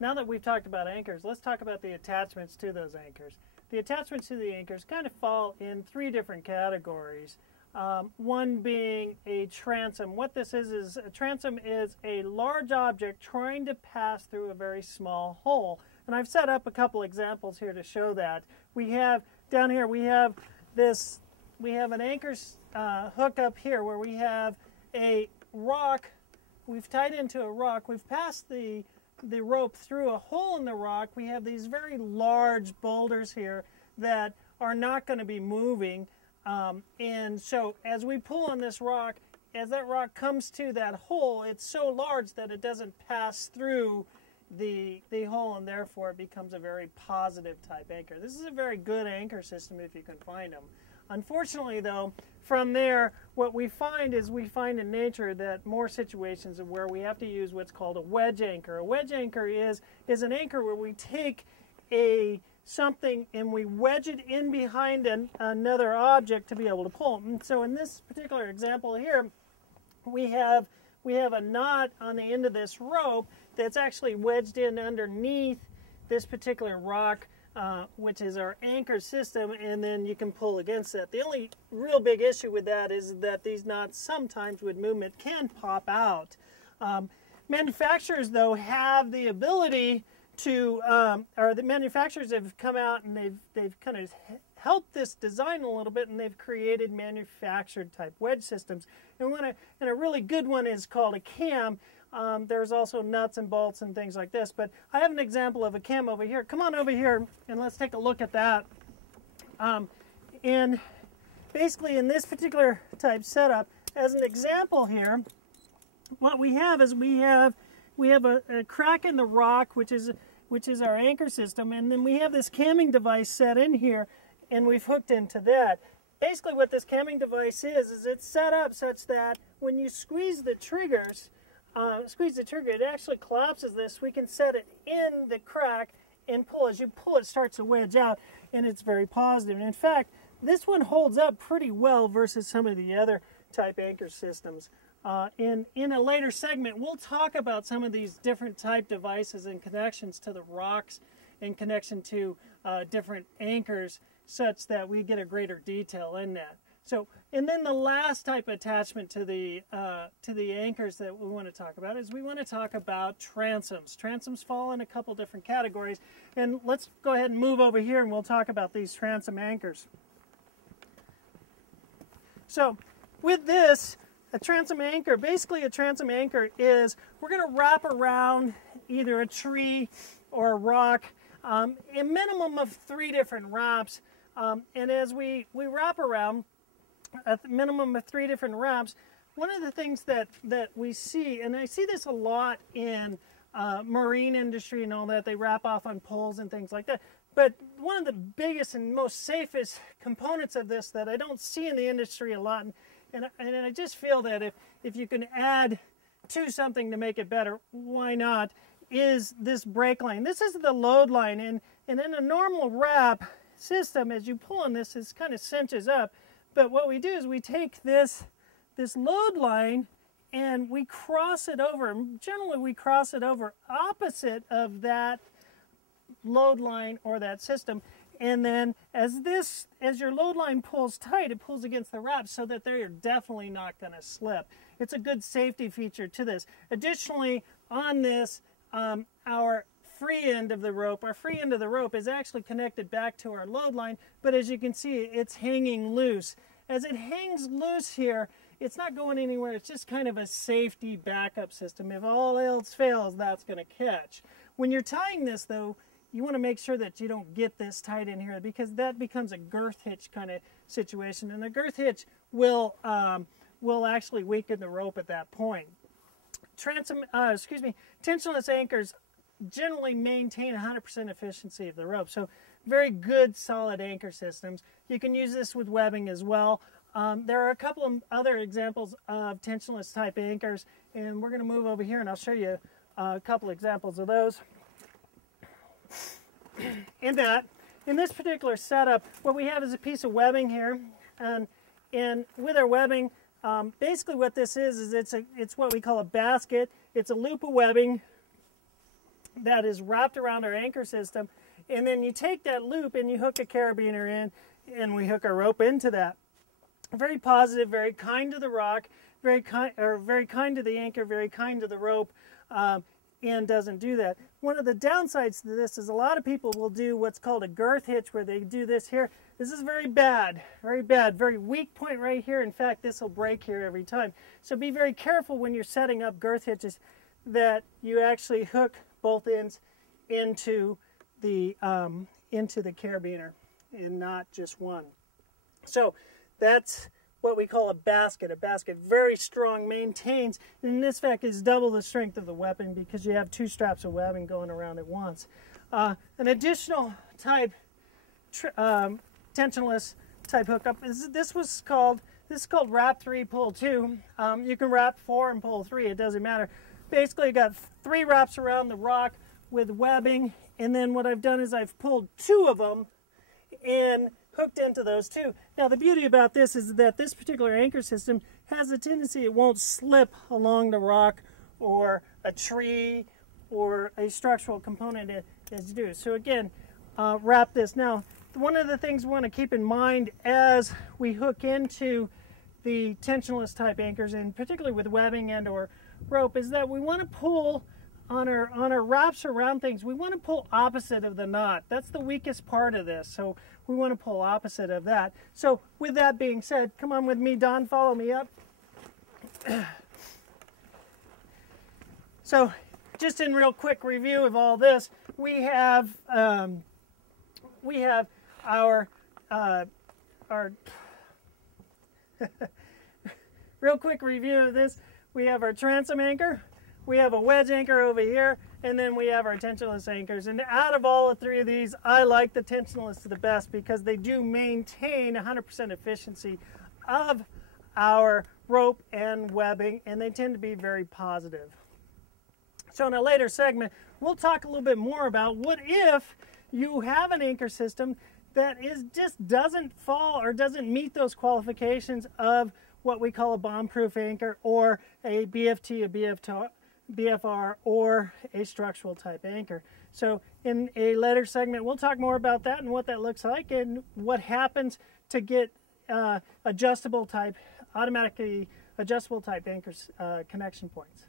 now that we've talked about anchors, let's talk about the attachments to those anchors. The attachments to the anchors kind of fall in three different categories. One being a transom. What this is a transom is a large object trying to pass through a very small hole. And I've set up a couple examples here to show that. We have, down here, we have an anchor hook up here where we have a rock. We've tied into a rock. We've passed the rope through a hole in the rock. We have these very large boulders here that are not going to be moving. And so as we pull on this rock, as that rock comes to that hole, it's so large that it doesn't pass through the hole, and therefore it becomes a very positive type anchor. This is a very good anchor system if you can find them. Unfortunately, though, from there, what we find in nature that more situations where we have to use what's called a wedge anchor. A wedge anchor is an anchor where we take something and we wedge it in behind another object to be able to pull. And so in this particular example here, we have a knot on the end of this rope that's actually wedged in underneath this particular rock, which is our anchor system, and then you can pull against that. The only real big issue with that is that these knots sometimes with movement can pop out. Manufacturers, though, have the ability to, or the manufacturers have come out and they've kind of helped this design a little bit, and they've created manufactured type wedge systems. And a really good one is called a cam. There's also nuts and bolts and things like this, but I have an example of a cam over here. Come on over here and let's take a look at that. And basically in this particular type setup, as an example here, what we have is we have a crack in the rock, which is our anchor system, and then we have this camming device set in here, and we've hooked into that. Basically what this camming device is it's set up such that when you squeeze the triggers, it actually collapses this. We can set it in the crack and pull. As you pull, it starts to wedge out, and it's very positive. And in fact, this one holds up pretty well versus some of the other type anchor systems. In a later segment, we'll talk about some of these different type devices and connections to the rocks in connection to different anchors, such that we get a greater detail in that. So, and then the last type of attachment to the anchors that we want to talk about is we want to talk about transoms. Transoms fall in a couple different categories, and let's go ahead and move over here and we'll talk about these transom anchors. So, with this, a transom anchor, basically a transom anchor is we're going to wrap around either a tree or a rock, a minimum of 3 different wraps, and as we wrap around, a minimum of 3 different wraps. One of the things that we see, and I see this a lot in marine industry and all that, they wrap off on poles and things like that. But one of the biggest and most safest components of this that I don't see in the industry a lot, and I just feel that if you can add to something to make it better, why not, is this brake line. This is the load line, and in a normal wrap system, as you pull on this, it kind of cinches up. But what we do is we take this load line and we cross it over. Generally, we cross it over opposite of that load line or that system. And then as your load line pulls tight, it pulls against the wrap so that they're definitely not going to slip. It's a good safety feature to this. Additionally, on this, our free end of the rope is actually connected back to our load line, but as you can see, it's hanging loose. As it hangs loose here, it's not going anywhere. It's just kind of a safety backup system. If all else fails, that's going to catch. When you're tying this, though, you want to make sure that you don't get this tight in here, because that becomes a girth hitch kind of situation, and the girth hitch will actually weaken the rope at that point. Tensionless anchors generally maintain 100% efficiency of the rope. So very good, solid anchor systems. You can use this with webbing as well. There are a couple of other examples of tensionless type anchors, and we're going to move over here and I'll show you a couple examples of those. In this particular setup, what we have is a piece of webbing here, and with our webbing, basically what this is it's what we call a basket. It's a loop of webbing that is wrapped around our anchor system, and then you take that loop and you hook a carabiner in, and we hook our rope into that. Very positive, very kind to the rock, very kind to the anchor, very kind to the rope, and doesn't do that. One of the downsides to this is a lot of people will do what's called a girth hitch, where they do this here. This is very bad, very weak point right here. In fact, this will break here every time. So be very careful when you're setting up girth hitches that you actually hook both ends into the carabiner and not just one. So that's what we call a basket. A basket, very strong, maintains, and in this fact is double the strength of the weapon because you have two straps of webbing going around at once. An additional type tensionless type hookup is this is called wrap 3 pull 2. You can wrap 4 and pull 3, it doesn't matter. Basically, you got 3 wraps around the rock with webbing, and then what I've done is I've pulled 2 of them and hooked into those 2. Now the beauty about this is that this particular anchor system has a tendency it won't slip along the rock or a tree or a structural component as you do. So again, wrap this. Now one of the things we want to keep in mind as we hook into the tensionless type anchors, and particularly with webbing and or rope, is that we want to pull on our wraps around things. We want to pull opposite of the knot. That's the weakest part of this, so we want to pull opposite of that. So with that being said, come on with me, Don, follow me up. So just in real quick review of all this, we have our real quick review of this. We have our transom anchor, we have a wedge anchor over here, and then we have our tensionless anchors. And out of all 3 of these, I like the tensionless the best because they do maintain 100% efficiency of our rope and webbing, and they tend to be very positive. So in a later segment, we'll talk a little bit more about what if you have an anchor system that just doesn't fall or doesn't meet those qualifications of what we call a bomb-proof anchor or a BFT, a BFR, or a structural type anchor. So in a later segment, we'll talk more about that and what that looks like and what happens to get automatically adjustable type anchors connection points.